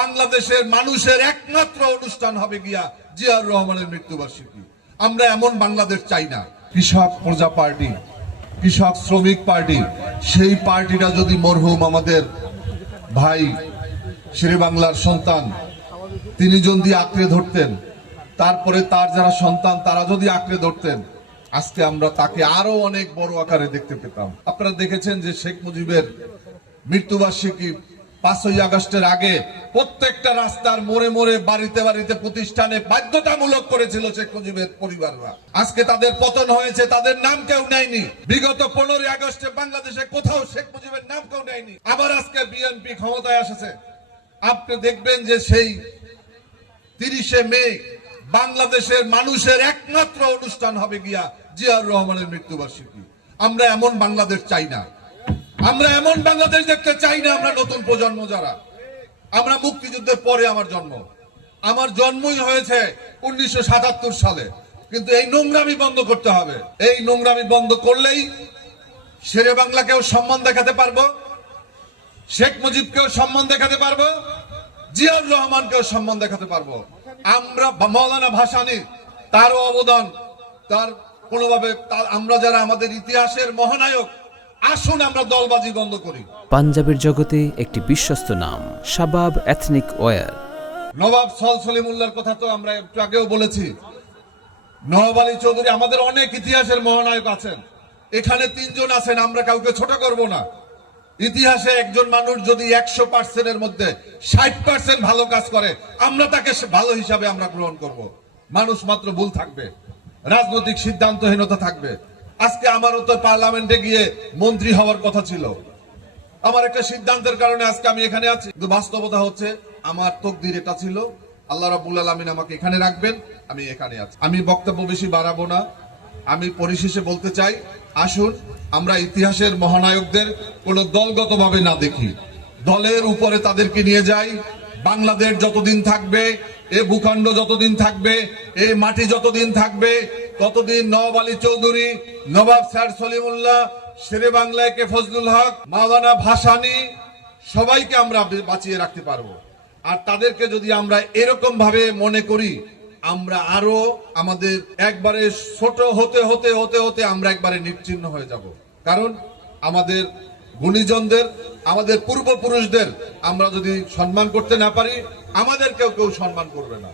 বাংলাদেশের মানুষের একমাত্র অনুষ্ঠান হবে গিয়া জিয়াউর রহমানের মৃত্যুবার্ষিকী। আমরা এমন বাংলাদেশ চাই না। কৃষক প্রজা পার্টি, কৃষক শ্রমিক পার্টি, সেই পার্টিটা যদি মরহুম আমাদের ভাই শেরে বাংলার সন্তান তিনি যদি আঁকড়ে ধরতেন, তারপরে তার যারা সন্তান তারা যদি আঁকড়ে ধরতেন, আজকে আমরা তাকে আরো অনেক বড় আকারে দেখতে পেতাম। আপনারা দেখেছেন যে শেখ মুজিবের মৃত্যুবার্ষিকী 5ই আগস্টের আগে প্রত্যেকটা রাস্তার মোড়ে মোড়ে বাড়িতে বাড়িতে প্রতিষ্ঠানে বাধ্যতামূলক করেছিল শেখ মুজিবের পরিবাররা। আজকে তাদের পতন হয়েছে, তাদের নাম কেউ নেয়নি। বিগত 15ই আগস্টে বাংলাদেশে কোথাও শেখ মুজিবের নাম কেউ নেয়নি। আবার আজকে বিএনপি ক্ষমতায় এসেছে। আপনি দেখবেন যে সেই 30শে মে বাংলাদেশের মানুষের একমাত্র অনুষ্ঠান হবে গিয়া জিয়াউর রহমানের মৃত্যুবার্ষিকী। আমরা এমন বাংলাদেশ চাই না। আমরা এমন বাংলাদেশ দেখতে চাই না। আমরা নতুন প্রজন্ম যারা, আমরা মুক্তিযুদ্ধের পরে আমার জন্মই হয়েছে 1977 সালে। কিন্তু এই নোংরামি বন্ধ করতে হবে। এই নোংরামি বন্ধ করলেই শেরে বাংলাকেও সম্মান দেখাতে পারবো, শেখ মুজিবকেও সম্মান দেখাতে পারবো, জিয়াউর রহমানকেও সম্মান দেখাতে পারবো। আমরা মাওলানা ভাসানী তারও অবদান, তার কোনোভাবে আমরা যারা আমাদের ইতিহাসের মহানায়ক, আসুন আমরা দলবাজি বন্ধ করি। পাঞ্জাবের জগতে একটি বিশ্বস্ত নাম শাবাব এথনিক ওয়্যার। নবাব সলিমুল্লাহর কথা তো আমরা একটু আগেও বলেছি। নওয়াব আলী চৌধুরী, আমাদের অনেক ইতিহাসের মহানায়ক আছেন। এখানে 3 জন আছেন, আমরা কাউকে ছোট করব না। ইতিহাসে একজন মানুষ যদি 100%-এর মধ্যে 60% ভালো কাজ করে, আমরা তাকে ভালো হিসাবে আমরা গ্রহণ করব। মানুষ মাত্র ভুল থাকবে, রাজনৈতিক সিদ্ধান্তহীনতা থাকবে। আজকে আমারও তো পার্লামেন্টে গিয়ে মন্ত্রী হওয়ার কথা ছিল। আমার একটা সিদ্ধান্তের কারণে আজকে আমি এখানে আছি। কিন্তু বাস্তবতা হচ্ছে আমার তকদির এটা ছিল, আল্লাহ রাব্বুল আলামিন আমাকে এখানে রাখবেন, আমি এখানে আছি। আমি বক্তব্য বেশি বাড়াবো না। আমি পরিশেষে বলতে চাই, আসুন আমরা ইতিহাসের মহানায়কদের কোনো দলগতভাবে না দেখি, দলের উপরে তাদেরকে নিয়ে যাই। বাংলাদেশ যতদিন থাকবে, এ ভূখণ্ড যতদিন থাকবে, এই মাটি যতদিন থাকবে, ততদিন নওয়াব আলী চৌধুরী, নবাব স্যার সলিমুল্লাহ, শেরে বাংলায় কে ফজলুল হক, মাওলানা ভাসানী, সবাইকে আমরা বাঁচিয়ে রাখতে পারবো। আর তাদেরকে যদি আমরা এরকম ভাবে মনে করি, আমরা আরো আমাদের একবারে ছোট হতে হতে হতে হতে আমরা একবারে নিশ্চিহ্ন হয়ে যাব। কারণ আমাদের গুণীজনদের, আমাদের পূর্বপুরুষদের আমরা যদি সম্মান করতে না পারি, আমাদেরকেও কেউ সম্মান করবে না।